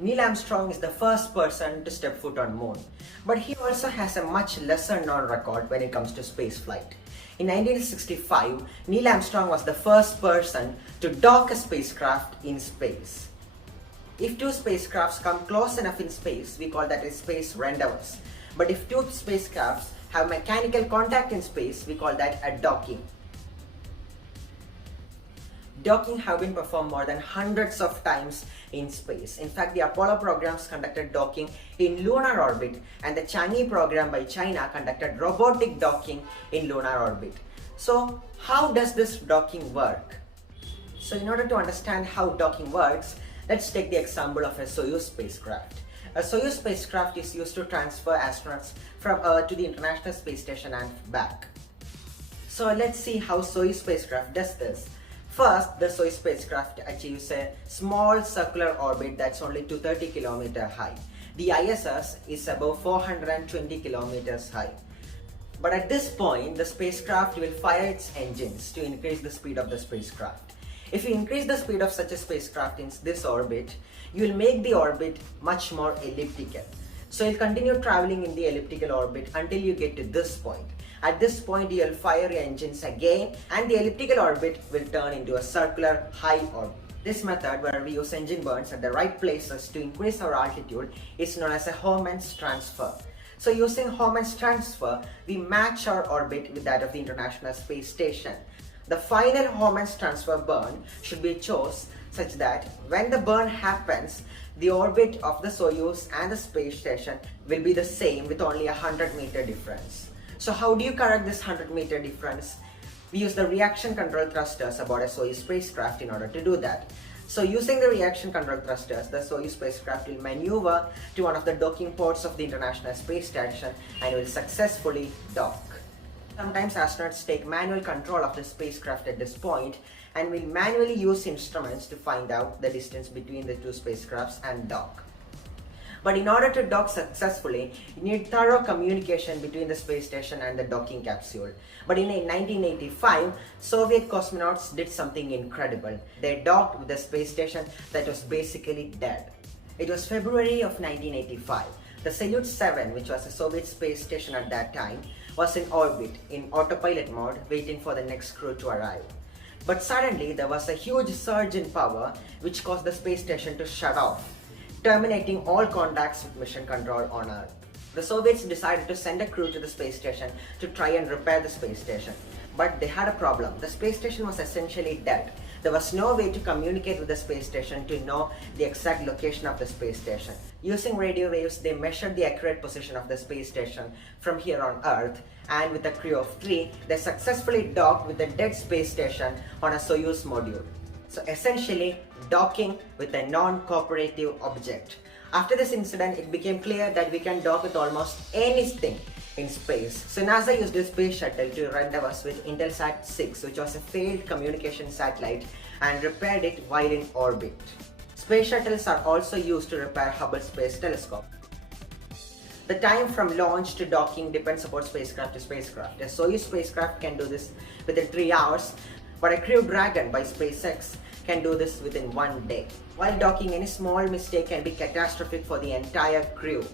Neil Armstrong is the first person to step foot on moon, but he also has a much lesser known record when it comes to spaceflight. In 1965, Neil Armstrong was the first person to dock a spacecraft in space. If two spacecrafts come close enough in space, we call that a space rendezvous. But if two spacecrafts have mechanical contact in space, we call that a docking. Docking have been performed more than hundreds of times in space. In fact, the Apollo programs conducted docking in lunar orbit, and the Chang'e program by China conducted robotic docking in lunar orbit. So, how does this docking work? So, in order to understand how docking works, let's take the example of a Soyuz spacecraft. A Soyuz spacecraft is used to transfer astronauts from Earth to the International Space Station and back. So, let's see how Soyuz spacecraft does this. First, the Soyuz spacecraft achieves a small circular orbit that's only 230 km high. The ISS is above 420 km high. But at this point, the spacecraft will fire its engines to increase the speed of the spacecraft. If you increase the speed of such a spacecraft in this orbit, you will make the orbit much more elliptical. So you'll continue traveling in the elliptical orbit until you get to this point. At this point, you'll fire your engines again and the elliptical orbit will turn into a circular high orbit. This method, where we use engine burns at the right places to increase our altitude, is known as a Homans transfer. So using Homans transfer, we match our orbit with that of the International Space Station. The final Homans transfer burn should be chosen such that when the burn happens, the orbit of the Soyuz and the space station will be the same with only a 100-meter difference. So how do you correct this 100-meter difference? We use the reaction control thrusters aboard a Soyuz spacecraft in order to do that. So using the reaction control thrusters, the Soyuz spacecraft will maneuver to one of the docking ports of the International Space Station and will successfully dock. Sometimes astronauts take manual control of the spacecraft at this point and will manually use instruments to find out the distance between the two spacecrafts and dock. But in order to dock successfully, you need thorough communication between the space station and the docking capsule. But in 1985, Soviet cosmonauts did something incredible. They docked with a space station that was basically dead. It was February of 1985. The Salyut 7, which was a Soviet space station at that time, was in orbit in autopilot mode, waiting for the next crew to arrive. But suddenly there was a huge surge in power which caused the space station to shut off, terminating all contacts with mission control on Earth. The Soviets decided to send a crew to the space station to try and repair the space station. But they had a problem. The space station was essentially dead. There was no way to communicate with the space station to know the exact location of the space station. Using radio waves, they measured the accurate position of the space station from here on Earth, and with a crew of 3, they successfully docked with the dead space station on a Soyuz module. So essentially, docking with a non-cooperative object. After this incident, it became clear that we can dock with almost anything in space. So NASA used a space shuttle to rendezvous with Intelsat 6, which was a failed communication satellite, and repaired it while in orbit. Space shuttles are also used to repair Hubble Space Telescope. The time from launch to docking depends upon spacecraft to spacecraft. A Soyuz spacecraft can do this within 3 hours, but a Crew Dragon by SpaceX can do this within 1 day. While docking, any small mistake can be catastrophic for the entire crew.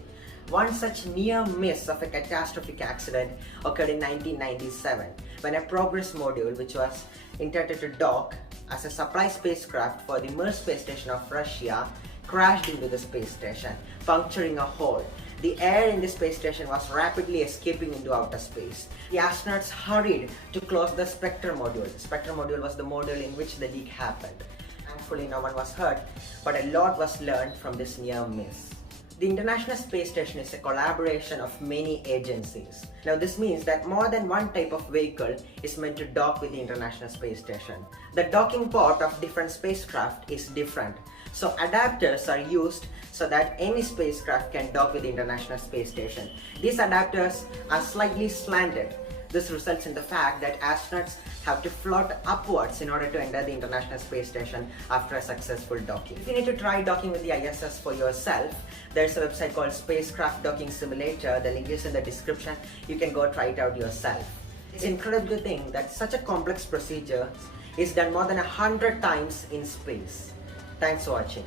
One such near miss of a catastrophic accident occurred in 1997 when a Progress module, which was intended to dock as a supply spacecraft for the Mir space station of Russia, crashed into the space station, puncturing a hole. The air in the space station was rapidly escaping into outer space. The astronauts hurried to close the Spectre module. The Spectre module was the module in which the leak happened. Thankfully, no one was hurt, but a lot was learned from this near miss. The International Space Station is a collaboration of many agencies. Now this means that more than one type of vehicle is meant to dock with the International Space Station. The docking port of different spacecraft is different. So adapters are used so that any spacecraft can dock with the International Space Station. These adapters are slightly slanted. This results in the fact that astronauts have to float upwards in order to enter the International Space Station after a successful docking. If you need to try docking with the ISS for yourself, there's a website called Spacecraft Docking Simulator. The link is in the description. You can go try it out yourself. It's incredible to think that such a complex procedure is done more than 100 times in space. Thanks for watching.